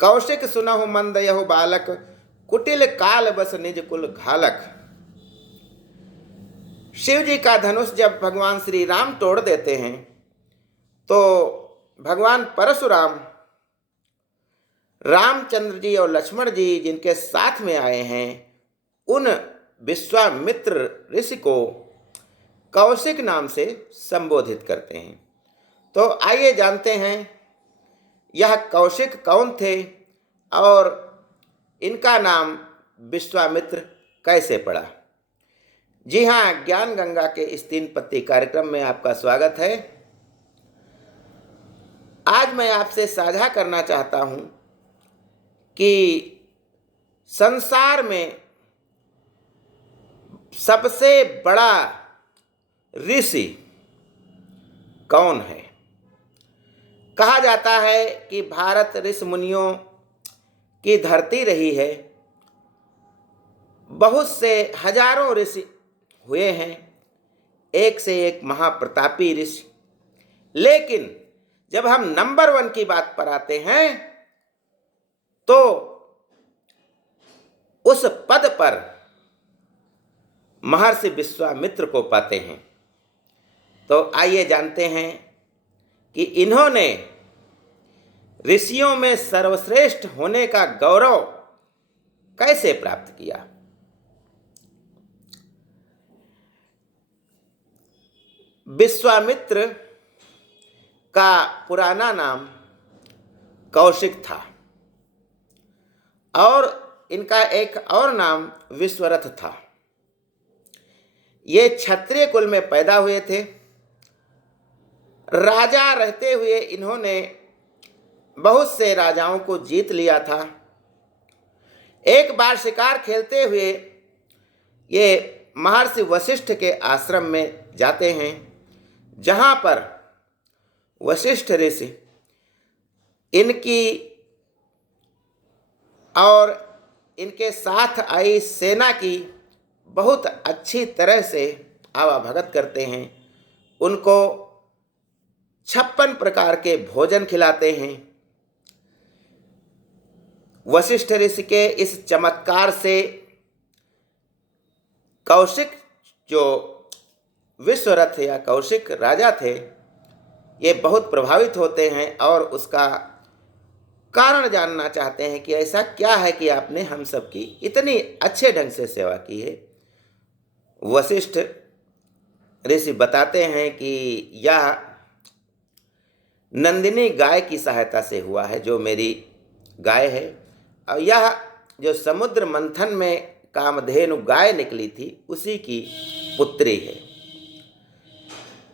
कौशिक सुनहु मंद यहु बालक, कुटिल काल बस निज कुल घालक। शिव जी का धनुष जब भगवान श्री राम तोड़ देते हैं तो भगवान परशुराम रामचंद्र जी और लक्ष्मण जी जिनके साथ में आए हैं उन विश्वामित्र ऋषि को कौशिक नाम से संबोधित करते हैं। तो आइए जानते हैं यह कौशिक कौन थे और इनका नाम विश्वामित्र कैसे पड़ा। जी हाँ, ज्ञान गंगा के इस 3 पत्ती कार्यक्रम में आपका स्वागत है। आज मैं आपसे साझा करना चाहता हूँ कि संसार में सबसे बड़ा ऋषि कौन है। कहा जाता है कि भारत ऋषि मुनियों की धरती रही है। बहुत से हजारों ऋषि हुए हैं, एक से एक महाप्रतापी ऋषि। लेकिन जब हम नंबर 1 की बात पर आते हैं तो उस पद पर महर्षि विश्वामित्र को पाते हैं। तो आइए जानते हैं कि इन्होंने ऋषियों में सर्वश्रेष्ठ होने का गौरव कैसे प्राप्त किया। विश्वामित्र का पुराना नाम कौशिक था और इनका एक और नाम विश्वरथ था। ये क्षत्रिय कुल में पैदा हुए थे। राजा रहते हुए इन्होंने बहुत से राजाओं को जीत लिया था। एक बार शिकार खेलते हुए ये महर्षि वशिष्ठ के आश्रम में जाते हैं, जहाँ पर वशिष्ठ ऋषि इनकी और इनके साथ आई सेना की बहुत अच्छी तरह से आवाभगत करते हैं। उनको 56 प्रकार के भोजन खिलाते हैं। वशिष्ठ ऋषि के इस चमत्कार से कौशिक जो विश्वरथ या कौशिक राजा थे ये बहुत प्रभावित होते हैं और उसका कारण जानना चाहते हैं कि ऐसा क्या है कि आपने हम सबकी इतनी अच्छे ढंग से सेवा की है। वशिष्ठ ऋषि बताते हैं कि यह नंदिनी गाय की सहायता से हुआ है, जो मेरी गाय है, और यह जो समुद्र मंथन में कामधेनु गाय निकली थी उसी की पुत्री है,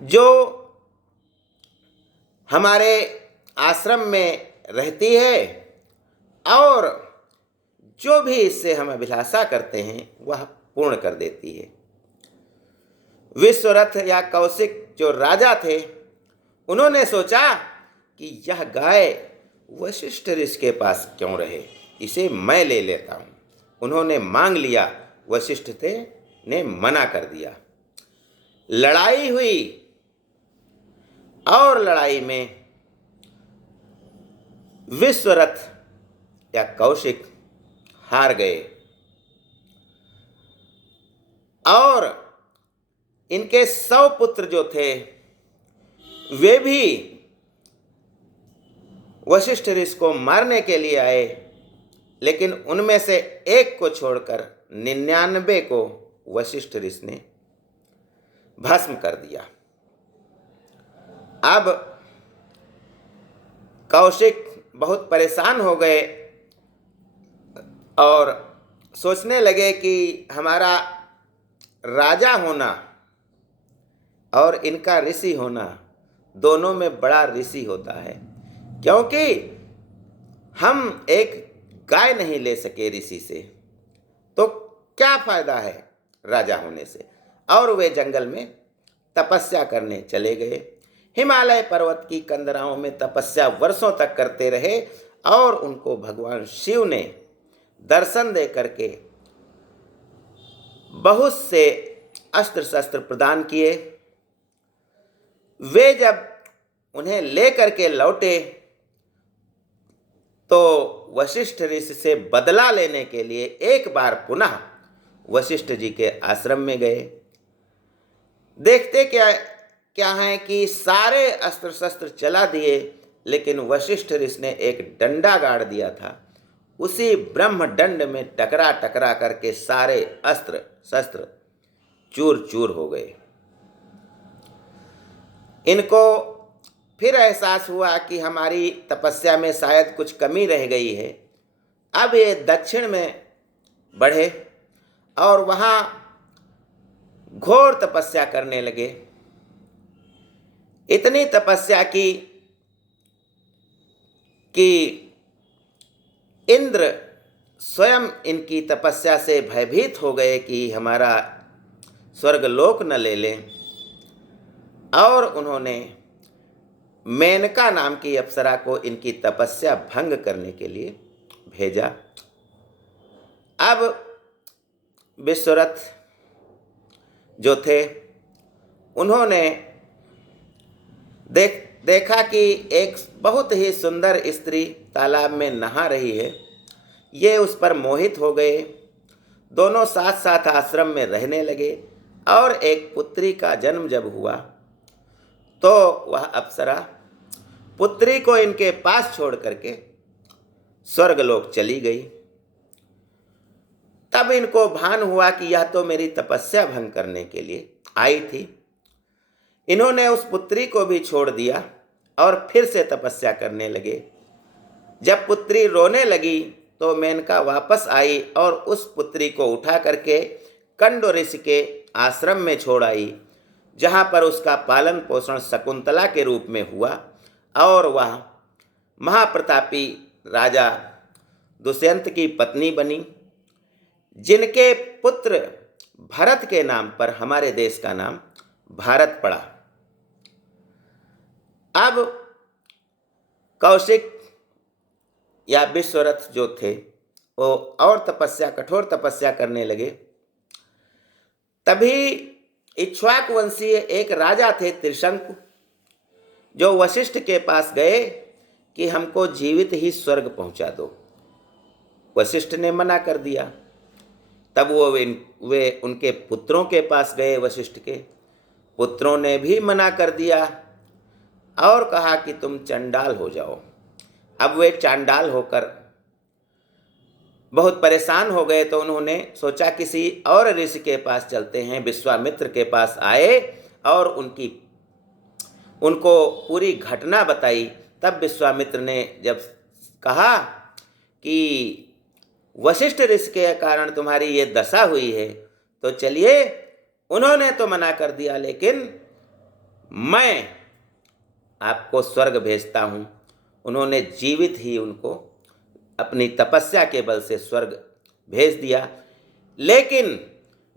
जो हमारे आश्रम में रहती है और जो भी इससे हम अभिलाषा करते हैं वह पूर्ण कर देती है। विश्वरथ या कौशिक जो राजा थे उन्होंने सोचा कि यह गाय वशिष्ठ ऋषि के पास क्यों रहे, इसे मैं ले लेता हूँ। उन्होंने मांग लिया, वशिष्ठ ने मना कर दिया। लड़ाई हुई और लड़ाई में विश्वरथ या कौशिक हार गए और इनके 100 पुत्र जो थे वे भी वशिष्ठ ऋषि को मारने के लिए आए, लेकिन उनमें से एक को छोड़कर 99 को वशिष्ठ ऋषि ने भस्म कर दिया। अब कौशिक बहुत परेशान हो गए और सोचने लगे कि हमारा राजा होना और इनका ऋषि होना दोनों में बड़ा ऋषि होता है, क्योंकि हम एक गाय नहीं ले सके ऋषि से तो क्या फायदा है राजा होने से। और वे जंगल में तपस्या करने चले गए। हिमालय पर्वत की कंदराओं में तपस्या वर्षों तक करते रहे और उनको भगवान शिव ने दर्शन दे करके बहुत से अस्त्र शस्त्र प्रदान किए। वे जब उन्हें ले करके लौटे तो वशिष्ठ ऋषि से बदला लेने के लिए एक बार पुनः वशिष्ठ जी के आश्रम में गए। देखते क्या क्या है कि सारे अस्त्र शस्त्र चला दिए, लेकिन वशिष्ठ ऋषि ने एक डंडा गाड़ दिया था। उसी ब्रह्म दंड में टकरा टकरा करके सारे अस्त्र शस्त्र चूर चूर हो गए। इनको फिर एहसास हुआ कि हमारी तपस्या में शायद कुछ कमी रह गई है। अब ये दक्षिण में बढ़े और वहाँ घोर तपस्या करने लगे। इतनी तपस्या की कि इंद्र स्वयं इनकी तपस्या से भयभीत हो गए कि हमारा स्वर्गलोक न ले लें, और उन्होंने मेनका नाम की अप्सरा को इनकी तपस्या भंग करने के लिए भेजा। अब विश्वरथ जो थे उन्होंने देखा कि एक बहुत ही सुंदर स्त्री तालाब में नहा रही है। ये उस पर मोहित हो गए। दोनों साथ साथ आश्रम में रहने लगे और एक पुत्री का जन्म जब हुआ तो वह अप्सरा पुत्री को इनके पास छोड़ करके स्वर्गलोक चली गई। तब इनको भान हुआ कि यह तो मेरी तपस्या भंग करने के लिए आई थी। इन्होंने उस पुत्री को भी छोड़ दिया और फिर से तपस्या करने लगे। जब पुत्री रोने लगी तो मेनका वापस आई और उस पुत्री को उठा करके कंडो ऋषि के आश्रम में छोड़ आई, जहाँ पर उसका पालन पोषण शकुंतला के रूप में हुआ और वह महाप्रतापी राजा दुष्यंत की पत्नी बनी, जिनके पुत्र भरत के नाम पर हमारे देश का नाम भारत पड़ा। अब कौशिक या विश्वरथ जो थे वो और कठोर तपस्या करने लगे। तभी इक्ष्वाक वंशीय एक राजा थे त्रिशंकु, जो वशिष्ठ के पास गए कि हमको जीवित ही स्वर्ग पहुंचा दो। वशिष्ठ ने मना कर दिया। तब वे उनके पुत्रों के पास गए। वशिष्ठ के पुत्रों ने भी मना कर दिया और कहा कि तुम चंडाल हो जाओ। अब वे चांडाल होकर बहुत परेशान हो गए, तो उन्होंने सोचा किसी और ऋषि के पास चलते हैं। विश्वामित्र के पास आए और उनको पूरी घटना बताई। तब विश्वामित्र ने जब कहा कि वशिष्ठ ऋषि के कारण तुम्हारी ये दशा हुई है, तो चलिए, उन्होंने तो मना कर दिया, लेकिन मैं आपको स्वर्ग भेजता हूँ। उन्होंने जीवित ही उनको अपनी तपस्या के बल से स्वर्ग भेज दिया। लेकिन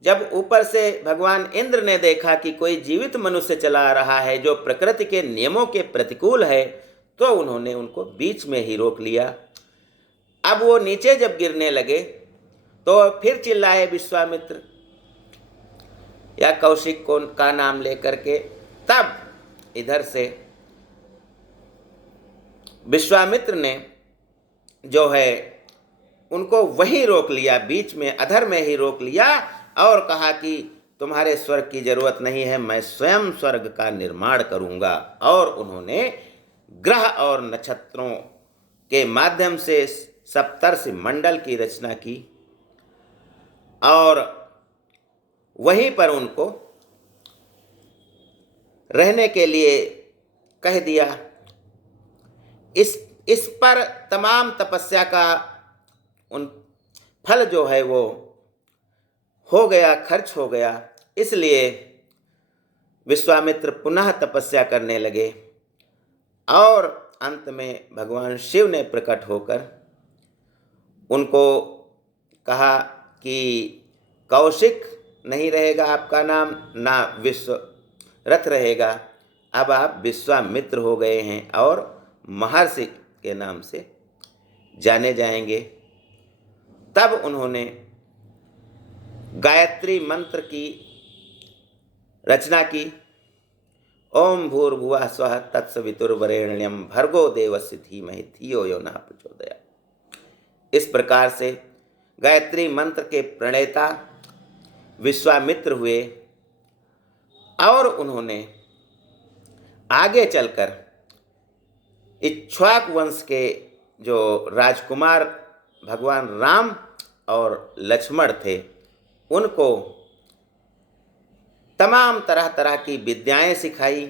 जब ऊपर से भगवान इंद्र ने देखा कि कोई जीवित मनुष्य चला आ रहा है जो प्रकृति के नियमों के प्रतिकूल है, तो उन्होंने उनको बीच में ही रोक लिया। अब वो नीचे जब गिरने लगे तो फिर चिल्लाए विश्वामित्र या कौशिक का नाम लेकर के। तब इधर से विश्वामित्र ने जो है उनको वहीं रोक लिया, बीच में अधर में ही रोक लिया और कहा कि तुम्हारे स्वर्ग की जरूरत नहीं है, मैं स्वयं स्वर्ग का निर्माण करूंगा। और उन्होंने ग्रह और नक्षत्रों के माध्यम से सप्तर्षि मंडल की रचना की और वहीं पर उनको रहने के लिए कह दिया। इस पर तमाम तपस्या का उन फल जो है वो हो गया, खर्च हो गया। इसलिए विश्वामित्र पुनः तपस्या करने लगे और अंत में भगवान शिव ने प्रकट होकर उनको कहा कि कौशिक नहीं रहेगा आपका नाम, ना विश्वरथ रहेगा, अब आप विश्वामित्र हो गए हैं और महर्षि के नाम से जाने जाएंगे। तब उन्होंने गायत्री मंत्र की रचना की। ओम भूर्भुवः स्वः तत्सवितुर्वरेण्यं भर्गो देवस्य धीमहि धियो यो न प्रचोदयात्। इस प्रकार से गायत्री मंत्र के प्रणेता विश्वामित्र हुए और उन्होंने आगे चलकर इक्ष्वाकु वंश के जो राजकुमार भगवान राम और लक्ष्मण थे उनको तमाम तरह तरह की विद्याएं सिखाई,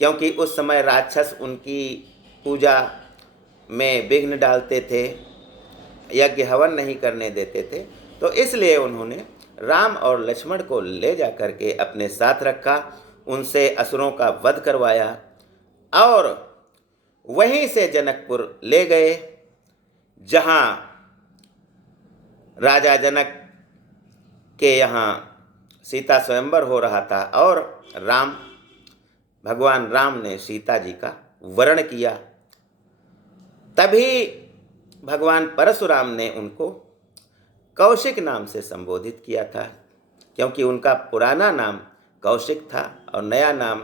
क्योंकि उस समय राक्षस उनकी पूजा में विघ्न डालते थे, यज्ञ हवन नहीं करने देते थे। तो इसलिए उन्होंने राम और लक्ष्मण को ले जा कर के अपने साथ रखा, उनसे असुरों का वध करवाया और वहीं से जनकपुर ले गए, जहाँ राजा जनक के यहाँ सीता स्वयंवर हो रहा था और भगवान राम ने सीता जी का वरण किया। तभी भगवान परशुराम ने उनको कौशिक नाम से संबोधित किया था, क्योंकि उनका पुराना नाम कौशिक था और नया नाम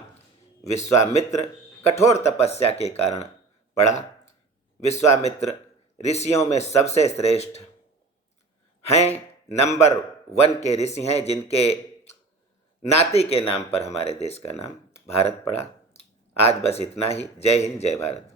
विश्वामित्र कठोर तपस्या के कारण पड़ा। विश्वामित्र ऋषियों में सबसे श्रेष्ठ हैं, नंबर 1 के ऋषि हैं, जिनके नाती के नाम पर हमारे देश का नाम भारत पड़ा। आज बस इतना ही। जय हिंद, जय भारत।